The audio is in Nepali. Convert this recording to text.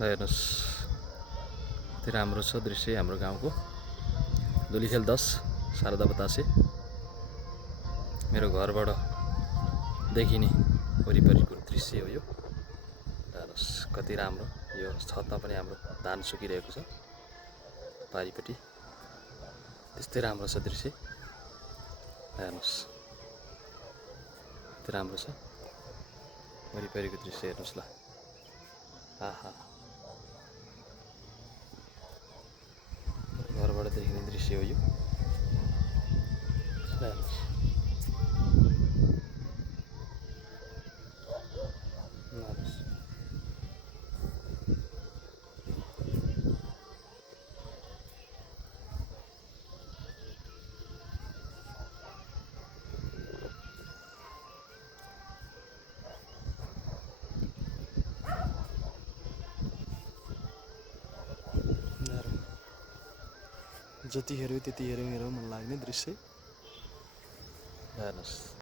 हेर्नुहोस् कति राम्रो छ दृश्य हाम्रो गाउँको धुलीखेल 10 शारदा बतासे। मेरो घरबाट देखिने वरिपरिको दृश्य हो यो। हेर्नुहोस् कति राम्रो। यो छतमा पनि हाम्रो धान सुकिरहेको छ पारिपट्टि। त्यस्तै राम्रो छ दृश्य। हेर्नुहोस् कति राम्रो छ वरिपरिको दृश्य। हेर्नुहोस् ल, आहा, घरबाट देखिने दृश्य हो यो। हेर्नुहोस् जति हेऱ्यो त्यति हेऱ्यो मन लाग्ने दृश्य। हेर्नुहोस्।